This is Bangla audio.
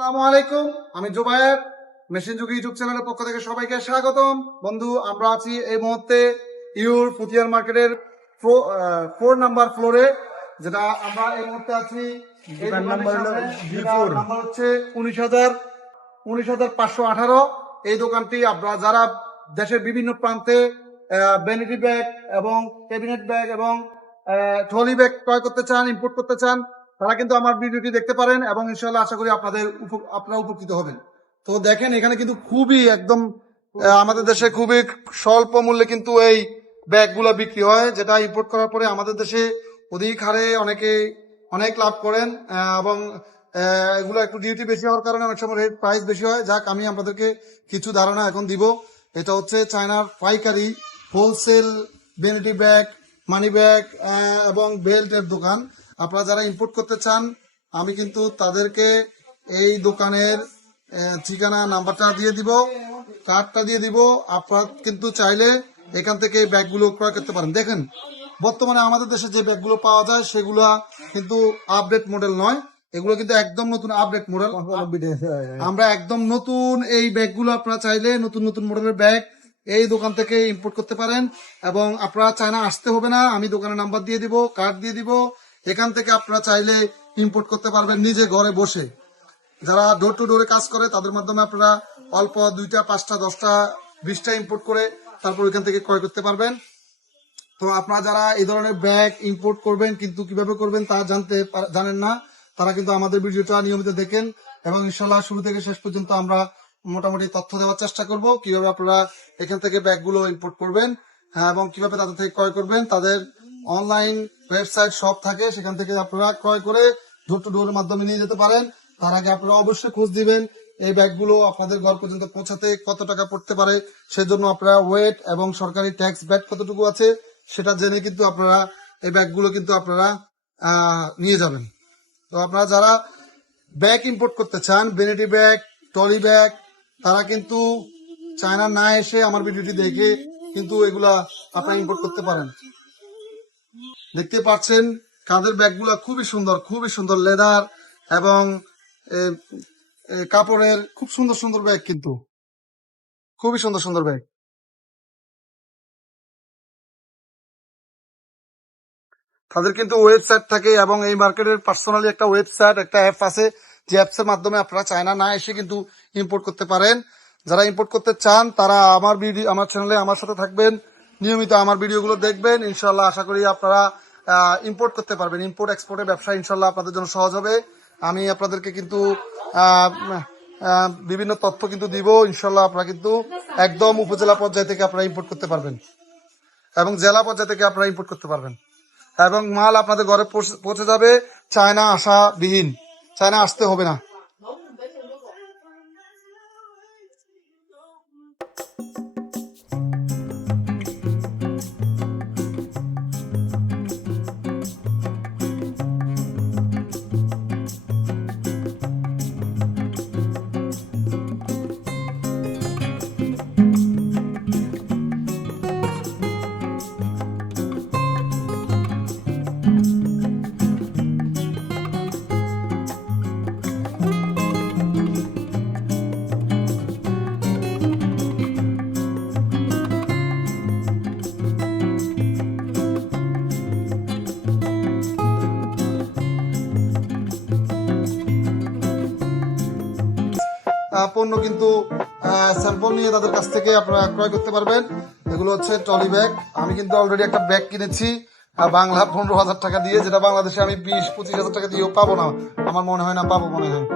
আসসালামু আলাইকুম আমি জুবায়ের। মেশিন যুগ ইউটিউব চ্যানেলের পক্ষ থেকে সবাইকে স্বাগতম। বন্ধু আমরা আছি এই মুহূর্তে ইউর ফুটিয়ার মার্কেটের ফোর নাম্বার ফ্লোরে যেটা আমরা এই মুহূর্তে আছি। এই দোকান দোকানের নাম্বার হলো সামনে, G4 যেটার নাম্বার হচ্ছে উনিশ হাজার উনিশ হাজার পাঁচশো আঠারো। এই দোকানটি আপনারা যারা দেশের বিভিন্ন প্রান্তে ভ্যানিটি ব্যাগ এবং ক্যাবিনেট ব্যাগ এবং ট্রলি ব্যাগ ক্রয় করতে চান ইম্পোর্ট করতে চান তারা কিন্তু আমার ভিডিওটি দেখতে পারেন এবং ইনশাল্লাহ আশা করি আপনাদের আপনারা উপকৃত হবেন। তো দেখেন, এখানে কিন্তু খুবই একদম আমাদের দেশে খুবই স্বল্প মূল্যে কিন্তু এই ব্যাগগুলো বিক্রি হয়, যেটা ইম্পোর্ট করার পরে আমাদের দেশে অধিক হারে অনেকে অনেক লাভ করেন এবং এগুলো একটু ডিউটি বেশি হওয়ার কারণে অনেক সময় রেট প্রাইস বেশি হয়। যাক, আমি আপনাদেরকে কিছু ধারণা এখন দিব। এটা হচ্ছে চায়নার পাইকারি wholesale vanity bag money bag এবং বেল্টের দোকান। আপনারা যারা ইম্পোর্ট করতে চান, আমি কিন্তু তাদেরকে এই দোকানের ঠিকানা, নাম্বারটা দিয়ে দিব, কার্ডটা দিয়ে দিব। আপনারা কিন্তু চাইলে এখান থেকে ব্যাগগুলো ক্রয় করতে পারেন। দেখেন, বর্তমানে আমাদের দেশে যে ব্যাগগুলো পাওয়া যায়, সেগুলো কিন্তু আপডেট মডেল নয়। এগুলো কিন্তু একদম নতুন আপডেট মডেল আমরা একদম নতুন এই ব্যাগগুলো আপনারা চাইলে নতুন নতুন মডেলের ব্যাগ এই দোকান থেকে ইম্পোর্ট করতে পারেন। এবং আপনারা চায়না আসতে হবে না, আমি দোকানের নাম্বার দিয়ে দিব কার্ড দিয়ে দিব। এখান থেকে আপনারা চাইলে ইম্পোর্ট করতে পারবেন নিজে ঘরে বসে। যারা ডোর টু ডোরে কাজ করে তাদের মাধ্যমে আপনারা অল্প দুইটা পাঁচটা দশটা বিশটা ইম্পোর্ট করে তারপর ওইখান থেকে ক্রয় করতে পারবেন। তো আপনারা যারা এই ধরনের ব্যাগ ইম্পোর্ট করবেন কিন্তু কীভাবে করবেন তা জানতে জানেন না তারা কিন্তু আমাদের ভিডিওটা নিয়মিত দেখেন এবং ইনশাল্লাহ শুরু থেকে শেষ পর্যন্ত আমরা মোটামুটি তথ্য দেওয়ার চেষ্টা করব কীভাবে আপনারা এখান থেকে ব্যাগগুলো ইম্পোর্ট করবেন হ্যাঁ, এবং কীভাবে তাদের থেকে ক্রয় করবেন তাদের অনলাইন ওয়েবসাইট সব থাকে, সেখান থেকে আপনারা ক্রয় করে ডোর টু ডোরের মাধ্যমে নিয়ে যেতে পারেন। তার আগে আপনারা অবশ্যই খোঁজ দিবেন, এই ব্যাগগুলো আপনাদের ঘর পর্যন্ত পৌঁছাতে কত টাকা পড়তে পারে। সেজন্য আপনারা ওয়েট এবং সরকারি ট্যাক্স ব্যাগ কতটুকু আছে, সেটা জেনে কিন্তু আপনারা এই ব্যাগগুলো কিন্তু আপনারা নিয়ে যাবেন। তো আপনারা যারা ব্যাগ ইম্পোর্ট করতে চান বেনেটি ব্যাগ টলি ব্যাগ তারা কিন্তু চায়না না এসে আমার ভিডিওটি দেখে কিন্তু এগুলা আপনারা ইম্পোর্ট করতে পারেন। দেখতে পাচ্ছেন কাঁধের ব্যাগগুলা খুবই সুন্দর খুবই সুন্দর লেদার এবং কাপড়ের খুব সুন্দর সুন্দর ব্যাগ কিন্তু। খুবই সুন্দর সুন্দর ব্যাগ। তাদের কিন্তু ওয়েবসাইট থাকে এবং এই মার্কেটের পার্সোনালি একটা ওয়েবসাইট, একটা অ্যাপ আছে। যে অ্যাপস এর মাধ্যমে আপনারা চায়না না এসে কিন্তু ইম্পোর্ট করতে পারেন। যারা ইম্পোর্ট করতে চান, তারা আমার ভিডিও, আমার চ্যানেলে আমার সাথে থাকবেন। নিয়মিত আমার ভিডিওগুলো দেখবেন ইনশাল্লাহ আশা করি আপনারা ইম্পোর্ট করতে পারবেন। ইম্পোর্ট এক্সপোর্টের ব্যবসা ইনশাল্লাহ আপনাদের জন্য সহজ হবে। আমি আপনাদেরকে কিন্তু বিভিন্ন তথ্য কিন্তু দিব। ইনশাল্লাহ আপনারা কিন্তু একদম উপজেলা পর্যায় থেকে আপনারা ইম্পোর্ট করতে পারবেন। এবং জেলা পর্যায় থেকে আপনারা ইম্পোর্ট করতে পারবেন। এবং মাল আপনাদের ঘরে পৌঁছে যাবে। চায়না আসা বিহীন চায়না আসতে হবে না। পণ্য কিন্তু স্যাম্পল নিয়ে তাদের কাছ থেকে আপনারা ক্রয় করতে পারবেন। এগুলো হচ্ছে ট্রলি ব্যাগ আমি কিন্তু অলরেডি একটা ব্যাগ কিনেছি বাংলা পনেরো হাজার টাকা দিয়ে, যেটা বাংলাদেশে আমি বিশ, পঁচিশ হাজার টাকা দিয়েও পাবো না। আমার মনে হয় না পাবো, মনে হয়।